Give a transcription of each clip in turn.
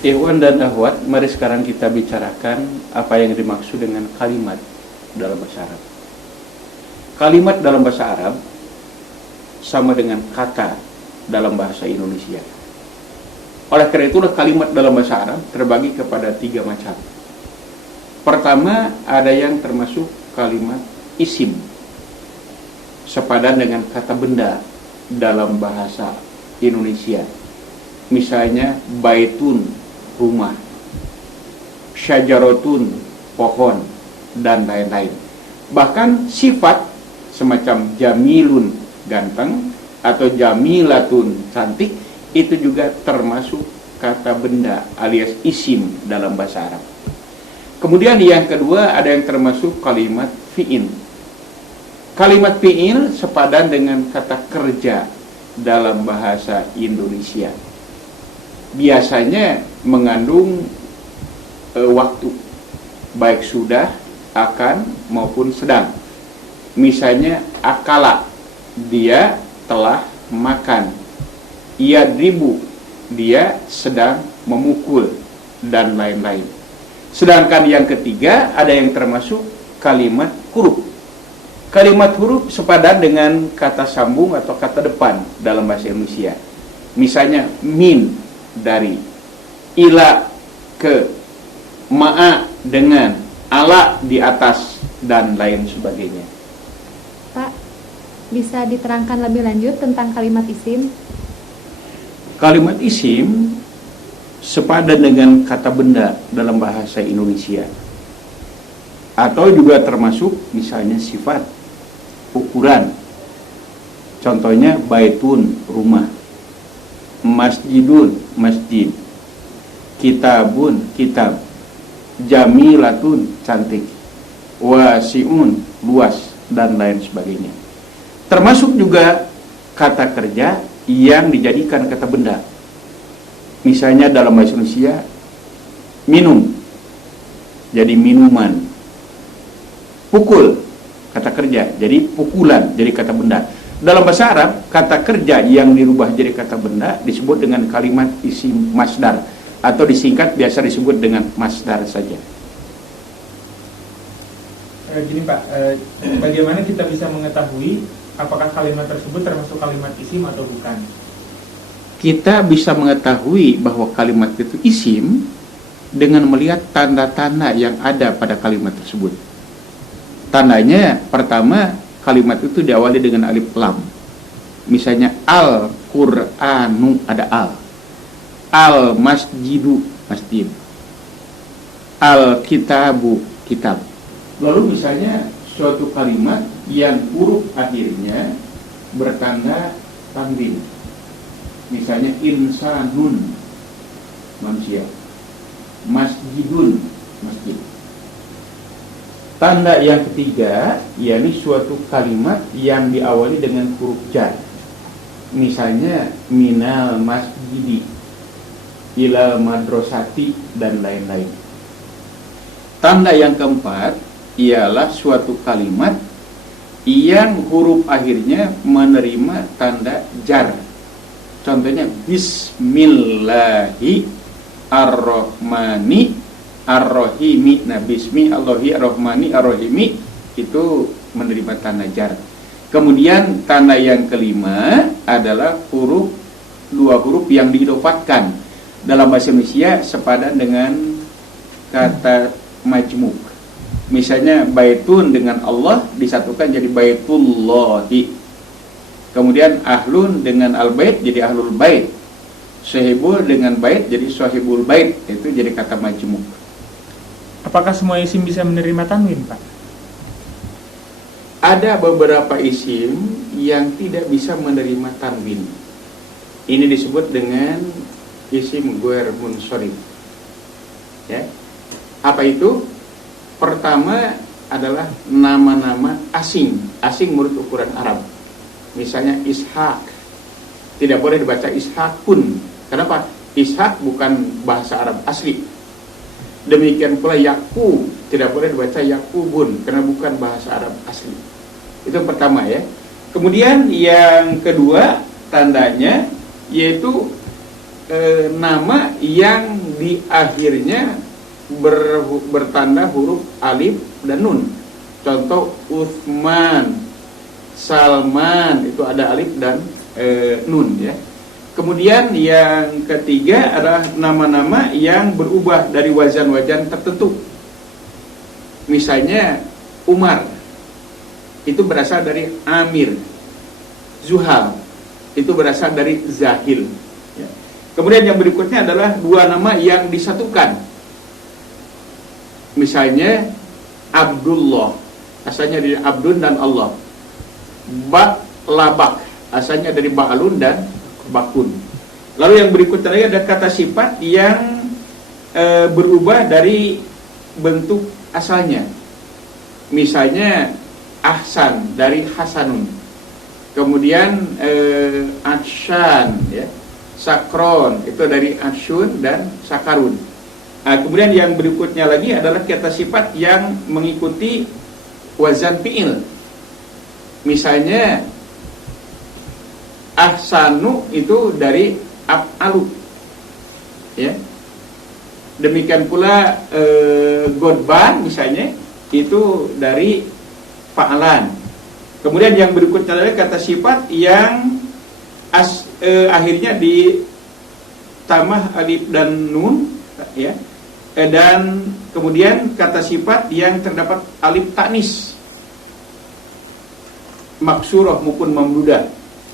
Ikhwan dan akhwat, mari sekarang kita bicarakan apa yang dimaksud dengan kalimat dalam bahasa Arab. Kalimat dalam bahasa Arab sama dengan kata dalam bahasa Indonesia. Oleh karena itulah kalimat dalam bahasa Arab terbagi kepada 3 macam. Pertama, ada yang termasuk kalimat isim, sepadan dengan kata benda dalam bahasa Indonesia. Misalnya baitun, rumah, syajarotun, pohon, dan lain-lain. Bahkan sifat semacam jamilun, ganteng, atau jamilatun, cantik, itu juga termasuk kata benda alias isim dalam bahasa Arab. Kemudian yang kedua, ada yang termasuk kalimat fi'il. Kalimat fi'il sepadan dengan kata kerja dalam bahasa Indonesia. Biasanya mengandung waktu, baik sudah, akan, maupun sedang. Misalnya akala, dia telah makan. Yadribu, dia sedang memukul, dan lain-lain. Sedangkan yang ketiga, ada yang termasuk kalimat huruf. Kalimat huruf sepadan dengan kata sambung atau kata depan dalam bahasa Indonesia. Misalnya min, dari, ila, ke, ma'a, dengan, ala, di atas, dan lain sebagainya. Pak, bisa diterangkan lebih lanjut tentang kalimat isim? Kalimat isim sepadan dengan kata benda dalam bahasa Indonesia, atau juga termasuk misalnya sifat, ukuran. Contohnya baitun, rumah, masjidun, masjid, kitabun, kitab, jamilatun, cantik, wasi'un, luas, dan lain sebagainya. Termasuk juga kata kerja yang dijadikan kata benda. Misalnya dalam bahasa Indonesia, minum, jadi minuman. Pukul, kata kerja, jadi pukulan, jadi kata benda. Dalam bahasa Arab, kata kerja yang dirubah jadi kata benda disebut dengan kalimat isim masdar, atau disingkat biasa disebut dengan masdar saja. Gini Pak, bagaimana kita bisa mengetahui apakah kalimat tersebut termasuk kalimat isim atau bukan? Kita bisa mengetahui bahwa kalimat itu isim dengan melihat tanda-tanda yang ada pada kalimat tersebut. Tandanya, pertama, kalimat itu diawali dengan alif lam. Misalnya al-Qur'anu, ada al. Al-masjidu, masjid. Al-kitabu, kitab. Lalu misalnya suatu kalimat yang huruf akhirnya bertanda tanwin. Misalnya insanun, manusia. Masjidun, masjid. Tanda yang ketiga, yakni suatu kalimat yang diawali dengan huruf jar. Misalnya minal masjidi, ilal madrasati, dan lain-lain. Tanda yang keempat ialah suatu kalimat yang huruf akhirnya menerima tanda jar. Contohnya bismillahi ar-rahmani ar-rahimi. Nah, bismi Allahi ar-rahmani ar-rahimi itu menerima tanda jar. Kemudian tanda yang kelima adalah dua huruf yang diidofatkan. Dalam bahasa Indonesia sepadan dengan kata majmuk. Misalnya baitun dengan Allah disatukan jadi baitullahi. Kemudian ahlun dengan al-bait jadi ahlul bait. Sahibul dengan bait jadi sahibul bait. Itu jadi kata majmuk. Apakah semua isim bisa menerima tanwin, Pak? Ada beberapa isim yang tidak bisa menerima tanwin. Ini disebut dengan isim ghair munsharif. Ya. Apa itu? Pertama adalah nama-nama asing menurut ukuran Arab. Misalnya Ishak, tidak boleh dibaca Ishakun. Kenapa? Ishak bukan bahasa Arab asli. Demikian pula Yakub, tidak boleh dibaca Yakubun karena bukan bahasa Arab asli. Itu yang pertama ya. Kemudian yang kedua tandanya yaitu nama yang di akhirnya bertanda huruf alif dan nun. Contoh Utsman, Salman, itu ada alif dan nun ya. Kemudian yang ketiga adalah nama-nama yang berubah dari wazan-wazan tertentu. Misalnya Umar, itu berasal dari Amir. Zuhal, itu berasal dari Zahil ya. Kemudian yang berikutnya adalah dua nama yang disatukan. Misalnya Abdullah, asalnya dari Abdun dan Allah. Labak, asalnya dari Ba'alun dan Bakun. Lalu yang berikutnya lagi ada kata sifat yang berubah dari bentuk asalnya. Misalnya Ahsan dari Hasanun. Kemudian Akshan ya. Sakron itu dari Aksyun dan Sakarun. Kemudian yang berikutnya lagi adalah kata sifat yang mengikuti wazan fi'il. Misalnya Ahsanu itu dari af'alu ya. Demikian pula Godban misalnya itu dari fa'alan. Kemudian yang berikutnya adalah kata sifat yang akhirnya ditambah alif dan nun ya. Dan kemudian kata sifat yang terdapat alif taknis maksurah maupun mamdudah.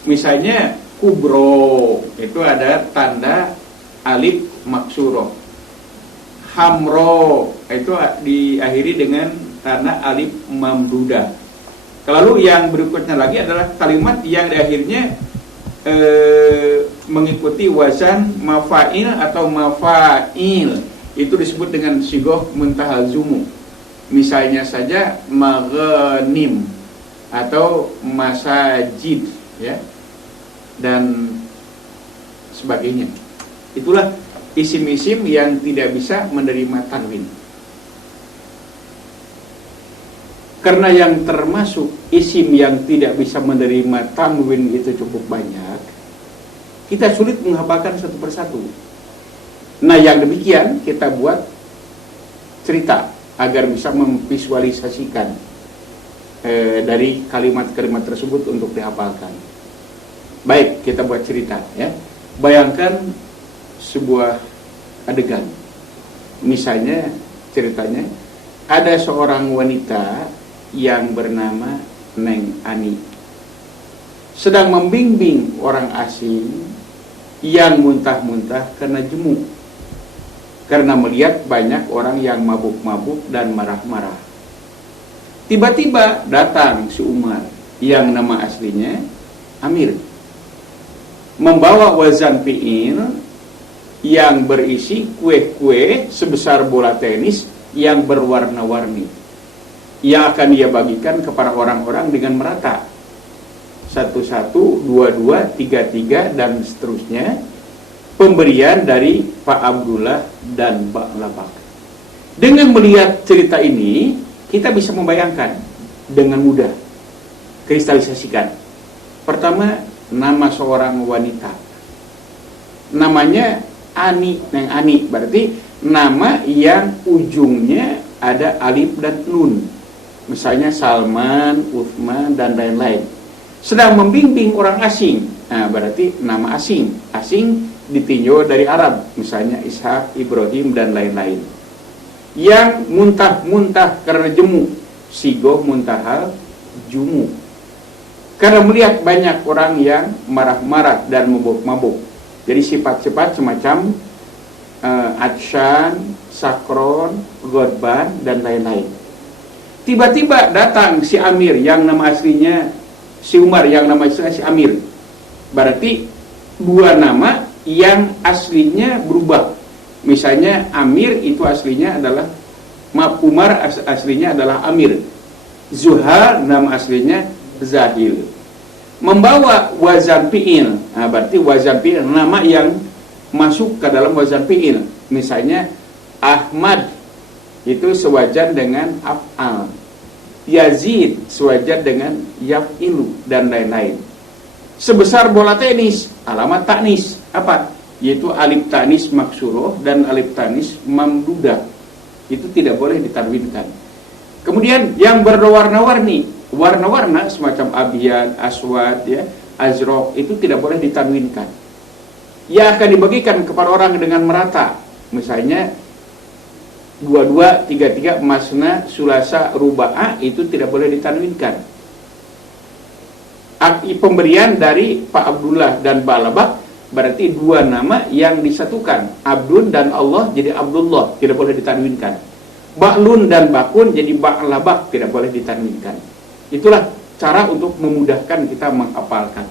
Misalnya kubro itu ada tanda alif maksurah. Hamro itu diakhiri dengan tanda alif mamdudah. Lalu yang berikutnya lagi adalah kalimat yang akhirnya mengikuti wazan mafail atau mafail. Itu disebut dengan sigoh muntahal zumu. Misalnya saja maghanim atau masajid ya, dan sebagainya. Itulah isim-isim yang tidak bisa menerima tanwin. Karena yang termasuk isim yang tidak bisa menerima tanwin itu cukup banyak, kita sulit menghafalkan satu persatu. Nah, yang demikian kita buat cerita agar bisa memvisualisasikan dari kalimat-kalimat tersebut untuk dihafalkan. Baik, kita buat cerita ya. Bayangkan sebuah adegan. Misalnya ceritanya ada seorang wanita yang bernama Neng Ani sedang membimbing orang asing yang muntah-muntah karena jemu, karena melihat banyak orang yang mabuk-mabuk dan marah-marah. Tiba-tiba datang si Umar yang nama aslinya Amir, membawa wazan fi'il yang berisi kue-kue sebesar bola tenis yang berwarna-warni, yang akan dia bagikan kepada orang-orang dengan merata. 1-1, 2-2, 3-3 dan seterusnya. Pemberian dari Pak Abdullah dan Mbak Labak. Dengan melihat cerita ini, kita bisa membayangkan dengan mudah, kristalisasikan. Pertama, nama seorang wanita, namanya Ani, Neng Ani, berarti nama yang ujungnya ada alif dan nun. Misalnya Salman, Utsman dan lain-lain. Sedang membimbing orang asing. Nah, berarti nama asing. Asing ditinjau dari Arab, misalnya Ishak, Ibrahim dan lain-lain. Yang muntah-muntah karena jemu, sigoh muntahal jumu. Karena melihat banyak orang yang marah-marah dan mabuk-mabuk. Jadi sifat-sifat semacam Adshan, Sakron, Godban dan lain-lain. Tiba-tiba datang si Amir yang nama aslinya si Umar, yang nama aslinya si Amir. Berarti dua nama yang aslinya berubah. Misalnya Amir itu aslinya adalah Umar aslinya adalah Amir. Zuhal nama aslinya Zahil. Membawa wazan fi'il. Nah, berarti wazan fi'il nama yang masuk ke dalam wazan fi'il. Misalnya Ahmad itu sewajan dengan af'al. Yazid sewajan dengan yaf'ilu dan lain-lain. Sebesar bola tenis, alamat taknis apa? yaitu alif tanis maksuroh dan alif tanis mamdudah. Itu tidak boleh ditanwinkan. Kemudian yang berwarna-warni, warna-warna semacam abyad, aswad, ya, azraq, itu tidak boleh ditanwinkan. Ya akan dibagikan kepada orang dengan merata. Misalnya 22, 33, masna, sulasa, ruba'a, itu tidak boleh ditanwinkan. Pemberian dari Pak Abdullah dan Mbak Labak berarti dua nama yang disatukan, Abdun dan Allah jadi Abdullah, tidak boleh ditanwinkan. Ba'lun dan Bakun jadi Ba'labak, tidak boleh ditanwinkan. Itulah cara untuk memudahkan kita menghafalkan.